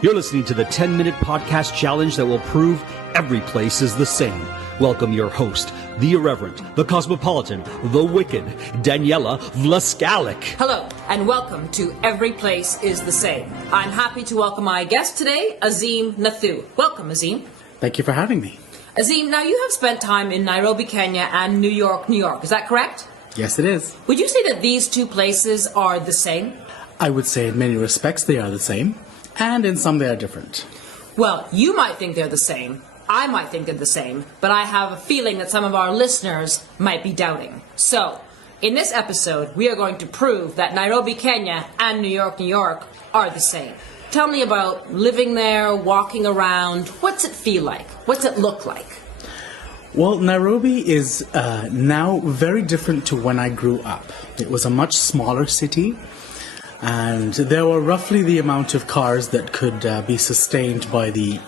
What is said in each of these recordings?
You're listening to the 10-minute podcast challenge that will prove every place is the same. Welcome your host, the irreverent, the cosmopolitan, the wicked, Daniela Vlaskalic. Hello, and welcome to Every Place Is The Same. I'm happy to welcome my guest today, Azeem Nathoo. Welcome, Azeem. Thank you for having me. Azeem, now you have spent time in Nairobi, Kenya, and New York, New York. Is that correct? Yes, it is. Would you say that these two places are the same? I would say in many respects they are the same, and in some they are different. Well, you might think they're the same. I might think they're the same, but I have a feeling that some of our listeners might be doubting. So, in this episode, we are going to prove that Nairobi, Kenya, and New York, New York are the same. Tell me about living there, walking around. What's it feel like? What's it look like? Well, Nairobi is now very different to when I grew up. It was a much smaller city, and there were roughly the amount of cars that could be sustained by the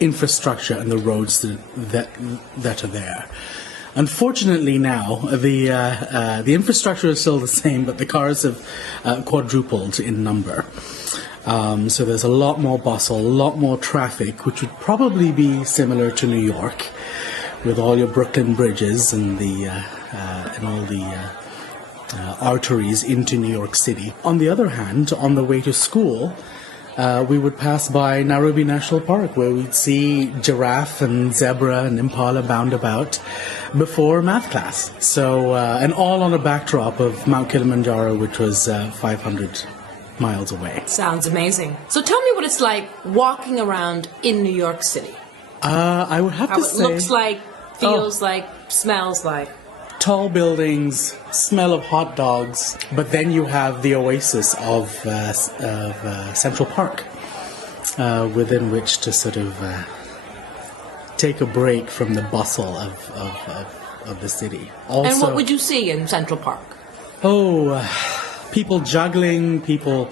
infrastructure and the roads that are there. Unfortunately now, the infrastructure is still the same, but the cars have quadrupled in number. So there's a lot more bustle, a lot more traffic, which would probably be similar to New York, with all your Brooklyn bridges and all the arteries into New York City. On the other hand, on the way to school, we would pass by Nairobi National Park, where we'd see giraffe and zebra and impala bound about before math class. So, and all on a backdrop of Mount Kilimanjaro, which was 500 miles away. Sounds amazing. So tell me what it's like walking around in New York City. I would have to say... How it looks like, feels like, smells like. Tall buildings, smell of hot dogs, but then you have the oasis of Central Park, within which to sort of take a break from the bustle of the city. Also, and what would you see in Central Park? People juggling, people,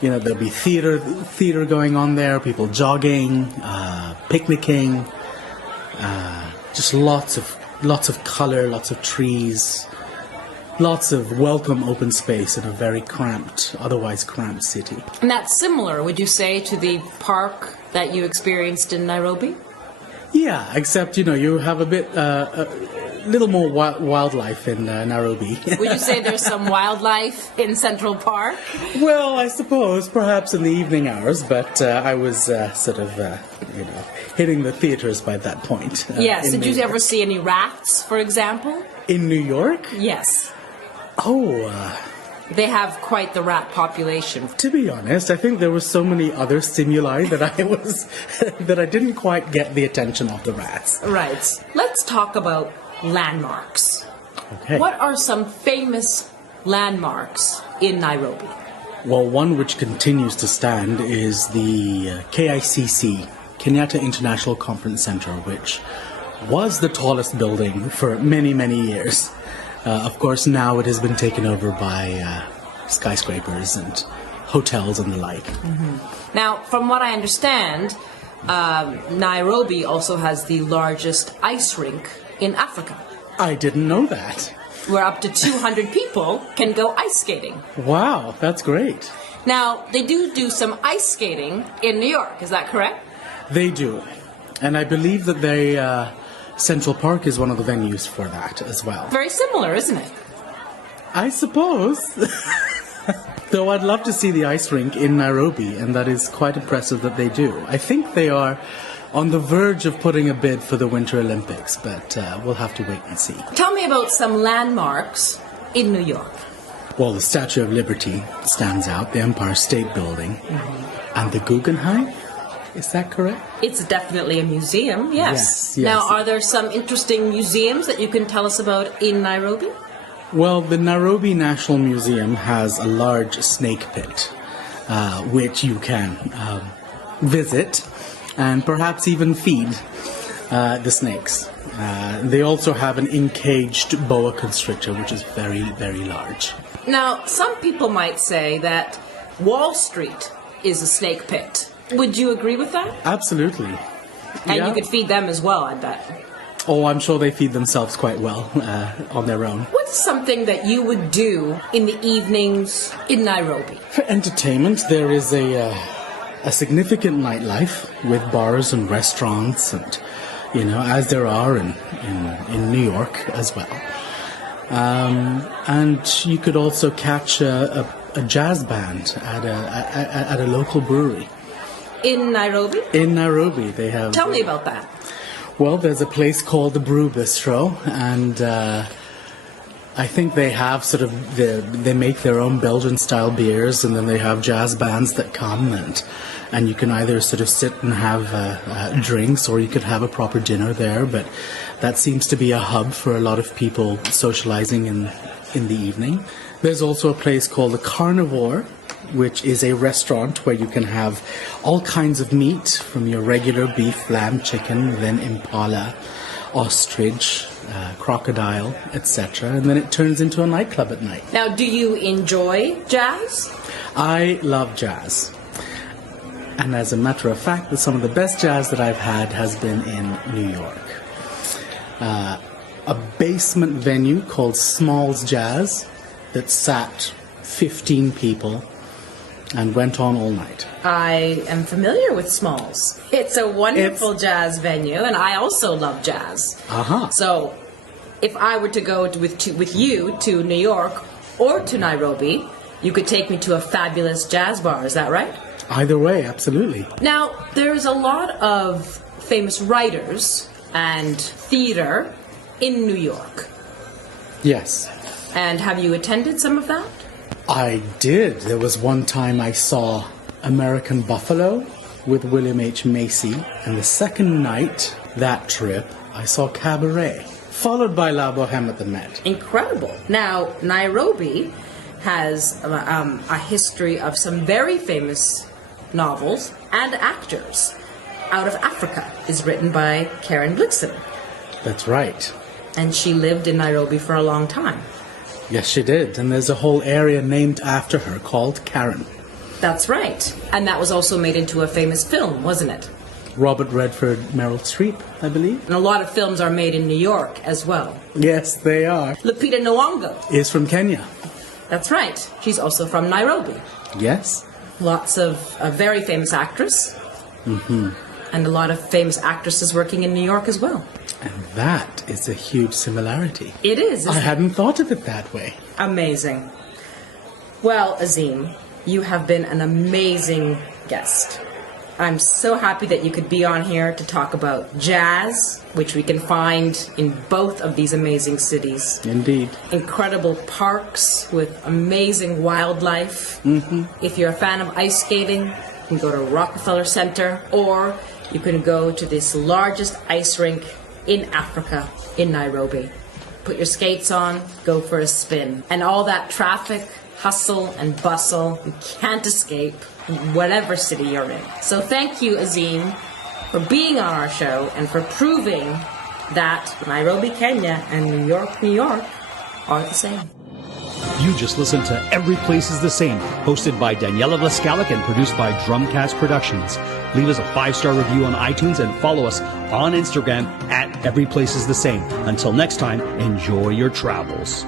there'll be theater going on there, people jogging, picnicking, just lots of color, lots of trees, lots of welcome open space in a very otherwise cramped city. And that's similar, would you say, to the park that you experienced in Nairobi? Yeah, except, you have a little more wildlife in Nairobi. Would you say there's some wildlife in Central Park? Well, I suppose, perhaps in the evening hours, but I was hitting the theaters by that point. Yes, did you ever see any rats, for example? In New York? Yes. They have quite the rat population. To be honest, I think there were so many other stimuli that that I didn't quite get the attention of the rats. Right. Let's talk about landmarks. Okay. What are some famous landmarks in Nairobi? Well, one which continues to stand is the KICC, Kenyatta International Conference Center, which was the tallest building for many, many years. Of course, now it has been taken over by skyscrapers and hotels and the like. Mm-hmm. Now, from what I understand, Nairobi also has the largest ice rink in Africa. I didn't know that. Where up to 200 people can go ice skating. Wow, that's great. Now, they do some ice skating in New York, is that correct? They do. And I believe that Central Park is one of the venues for that as well. Very similar, isn't it? I suppose. Though I'd love to see the ice rink in Nairobi, and that is quite impressive that they do. I think they are on the verge of putting a bid for the Winter Olympics, but we'll have to wait and see. Tell me about some landmarks in New York. Well, the Statue of Liberty stands out, the Empire State Building, and the Guggenheim. Is that correct? It's definitely a museum, yes. Yes. Now, are there some interesting museums that you can tell us about in Nairobi? Well, the Nairobi National Museum has a large snake pit, which you can visit and perhaps even feed the snakes. They also have an encaged boa constrictor, which is very, very large. Now, some people might say that Wall Street is a snake pit. Would you agree with that? Absolutely. And you could feed them as well, I bet. Oh, I'm sure they feed themselves quite well on their own. What's something that you would do in the evenings in Nairobi? For entertainment, there is a significant nightlife with bars and restaurants, and as there are in New York as well. And you could also catch a jazz band at a local brewery. In Nairobi? In Nairobi, they have. Tell me about that. Well, there's a place called the Brew Bistro, and I think they have they make their own Belgian-style beers, and then they have jazz bands that come, and you can either sort of sit and have drinks, or you could have a proper dinner there, but that seems to be a hub for a lot of people socializing in the evening. There's also a place called the Carnivore, which is a restaurant where you can have all kinds of meat, from your regular beef, lamb, chicken, then impala, ostrich, crocodile, etc. And then it turns into a nightclub at night. Now, do you enjoy jazz? I love jazz. And as a matter of fact, some of the best jazz that I've had has been in New York. A basement venue called Smalls Jazz that sat 15 people and went on all night. I am familiar with Smalls. It's a wonderful jazz venue, and I also love jazz. Uh-huh. So, if I were to go with you to New York or to Nairobi, you could take me to a fabulous jazz bar, is that right? Either way, absolutely. Now, there's a lot of famous writers and theater in New York. Yes. And have you attended some of that? I did. There was one time I saw American Buffalo with William H. Macy, and the second night, that trip, I saw Cabaret, followed by La Boheme at the Met. Incredible. Now, Nairobi has a history of some very famous novels and actors. Out of Africa is written by Karen Blixen. That's right. And she lived in Nairobi for a long time. Yes, she did. And there's a whole area named after her called Karen. That's right. And that was also made into a famous film, wasn't it? Robert Redford, Meryl Streep, I believe. And a lot of films are made in New York as well. Yes, they are. Lupita Nyong'o is from Kenya. That's right. She's also from Nairobi. Yes. Lots of a very famous actress. Mm-hmm. And a lot of famous actresses working in New York as well. And that is a huge similarity. It is. I hadn't thought of it that way. Amazing. Well, Azeem, you have been an amazing guest. I'm so happy that you could be on here to talk about jazz, which we can find in both of these amazing cities. Indeed. Incredible parks with amazing wildlife. Mm-hmm. If you're a fan of ice skating, you can go to Rockefeller Center, or you can go to this largest ice rink in Africa, in Nairobi. Put your skates on, go for a spin. And all that traffic, hustle and bustle, you can't escape whatever city you're in. So thank you, Azeem, for being on our show and for proving that Nairobi, Kenya and New York, New York are the same. You just listened to Everyplace Is The Same, hosted by Daniela Vlaskalic and produced by Drumcast Productions. Leave us a 5-star review on iTunes and follow us on Instagram at Everyplace Is The Same. Until next time, enjoy your travels.